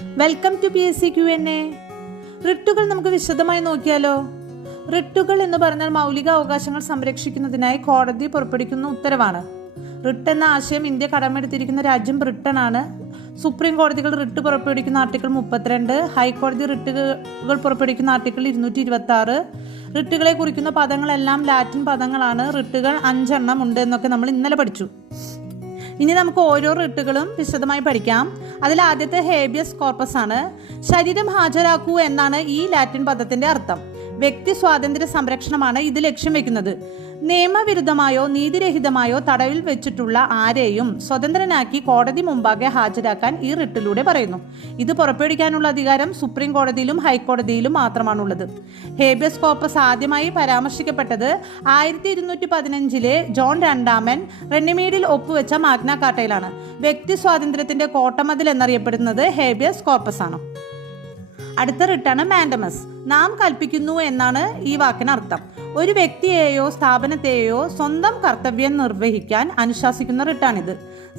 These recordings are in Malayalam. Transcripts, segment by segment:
Welcome to PSC Q&A. റിട്ടുകൾ നമുക്ക് വിശദമായി നോക്കിയാലോ. റിട്ടുകൾ എന്ന് പറഞ്ഞാൽ മൗലിക അവകാശങ്ങൾ സംരക്ഷിക്കുന്നതിനായി കോടതി പുറപ്പെടുവിക്കുന്ന ഉത്തരവാണ്. റിട്ട് എന്ന ആശയം ഇന്ത്യ കടമെടുത്തിരിക്കുന്ന രാജ്യം ബ്രിട്ടനാണ്. സുപ്രീം കോടതികൾ റിട്ട് പുറപ്പെടുവിക്കുന്ന ആർട്ടിക്കിൾ 32, ഹൈക്കോടതി റിട്ടുകൾ പുറപ്പെടുവിക്കുന്ന ആർട്ടിക്കിൾ 226. റിട്ടുകളെ കുറിക്കുന്ന പദങ്ങളെല്ലാം ലാറ്റിൻ പദങ്ങളാണ്. റിട്ടുകൾ 5 എണ്ണം ഉണ്ട് എന്നൊക്കെ നമ്മൾ ഇന്നലെ പഠിച്ചു. ഇനി നമുക്ക് ഓരോ റിട്ടുകളും വിശദമായി പഠിക്കാം. അതിൽ ആദ്യത്തെ ഹേബിയസ് കോർപ്പസ് ആണ്. ശരീരം ഹാജരാക്കൂ എന്നാണ് ഈ ലാറ്റിൻ പദത്തിന്റെ അർത്ഥം. വ്യക്തി സ്വാതന്ത്ര്യ സംരക്ഷണമാണ് ഇത് ലക്ഷ്യം വെക്കുന്നത്. നിയമവിരുദ്ധമായോ നീതിരഹിതമായോ തടവിൽ വെച്ചിട്ടുള്ള ആരെയും സ്വതന്ത്രനാക്കി കോടതി മുമ്പാകെ ഹാജരാക്കാൻ ഈ റിട്ടിലൂടെ പറയുന്നു. ഇത് പുറപ്പെടുവിക്കാനുള്ള അധികാരം സുപ്രീം കോടതിയിലും ഹൈക്കോടതിയിലും മാത്രമാണുള്ളത്. ഹേബിയസ് കോർപ്പസ് ആദ്യമായി പരാമർശിക്കപ്പെട്ടത് 1215 ജോൺ രണ്ടാമൻ റണ്ണിമേഡിൽ ഒപ്പുവെച്ച മാഗ്ന കാർട്ടയിലാണ്. വ്യക്തി സ്വാതന്ത്ര്യത്തിന്റെ കോട്ടമതിൽ എന്നറിയപ്പെടുന്നത് ഹേബിയസ് കോർപ്പസ് ആണ്. അടുത്ത റിട്ടാണ് മാൻഡമസ്. നാം കൽപ്പിക്കുന്നു എന്നാണ് ഈ വാക്കിനർത്ഥം. ഒരു വ്യക്തിയെയോ സ്ഥാപനത്തെയോ സ്വന്തം കർത്തവ്യം നിർവഹിക്കാൻ അനുശാസിക്കുന്ന റിട്ടാണിത്.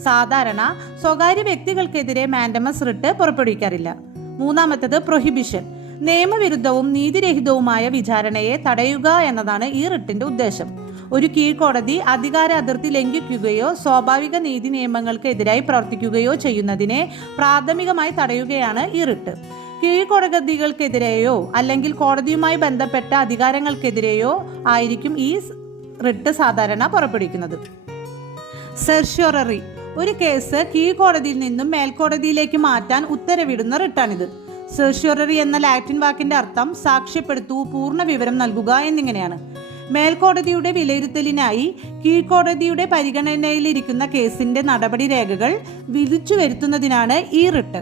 സാധാരണ സ്വകാര്യ വ്യക്തികൾക്കെതിരെ മാൻഡമസ് റിട്ട് പുറപ്പെടുവിക്കാറില്ല. മൂന്നാമത്തേത് പ്രൊഹിബിഷൻ. നിയമവിരുദ്ധവും നീതിരഹിതവുമായ വിചാരണയെ തടയുക എന്നതാണ് ഈ റിട്ടിന്റെ ഉദ്ദേശം. ഒരു കീഴ്ക്കോടതി അധികാര അതിർത്തി ലംഘിക്കുകയോ സ്വാഭാവിക നീതി നിയമങ്ങൾക്കെതിരായി പ്രവർത്തിക്കുകയോ ചെയ്യുന്നതിനെ പ്രാഥമികമായി തടയുകയാണ് ഈ റിട്ട്. കീഴ്ക്കോടതികൾക്കെതിരെയോ അല്ലെങ്കിൽ കോടതിയുമായി ബന്ധപ്പെട്ട അധികാരങ്ങൾക്കെതിരെയോ ആയിരിക്കും ഈ റിട്ട് സാധാരണ പുറപ്പെടുവിക്കുന്നത്. സെർഷ്യോററി. ഒരു കേസ് കീഴ്ക്കോടതിയിൽ നിന്നും മേൽക്കോടതിയിലേക്ക് മാറ്റാൻ ഉത്തരവിടുന്ന റിട്ടാണിത്. സെർഷ്യോററി എന്ന ലാറ്റിൻ വാക്കിന്റെ അർത്ഥം സാക്ഷ്യപ്പെടുത്തൂ, പൂർണ്ണ വിവരം നൽകുക എന്നിങ്ങനെയാണ്. മേൽക്കോടതിയുടെ വിലയിരുത്തലിനായി കീഴ്ക്കോടതിയുടെ പരിഗണനയിലിരിക്കുന്ന കേസിന്റെ നടപടി രേഖകൾ വിളിച്ചു വരുത്തുന്നതിനാണ് ഈ റിട്ട്.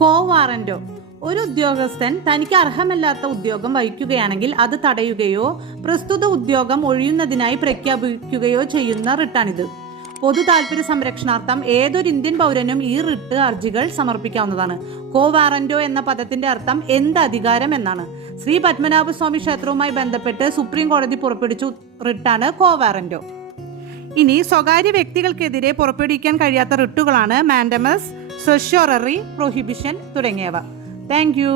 കോ വാറന്റോ. ഒരു ഉദ്യോഗസ്ഥൻ തനിക്ക് അർഹമല്ലാത്ത ഉദ്യോഗം വഹിക്കുകയാണെങ്കിൽ അത് തടയുകയോ പ്രസ്തുത ഉദ്യോഗം ഒഴിയുന്നതിനായി പ്രഖ്യാപിക്കുകയോ ചെയ്യുന്ന റിട്ടാണിത്. പൊതു താൽപര്യ സംരക്ഷണാർത്ഥം ഏതൊരു ഇന്ത്യൻ പൗരനും ഈ റിട്ട് അർജികൾ സമർപ്പിക്കാവുന്നതാണ്. കോ വാറന്റോ എന്ന പദത്തിന്റെ അർത്ഥം എന്ത് അധികാരം എന്നാണ്. ശ്രീ പത്മനാഭസ്വാമി ക്ഷേത്രവുമായി ബന്ധപ്പെട്ട് സുപ്രീം കോടതി പുറപ്പെടുവിച്ച റിട്ടാണ് കോ വാറന്റോ. ഇനി സ്വകാര്യ വ്യക്തികൾക്കെതിരെ പുറപ്പെടുവിക്കാൻ കഴിയാത്ത റിട്ടുകളാണ് മാൻഡമസ്, സെർഷ്യോററി, പ്രൊഹിബിഷൻ തുടങ്ങിയവ. Thank you.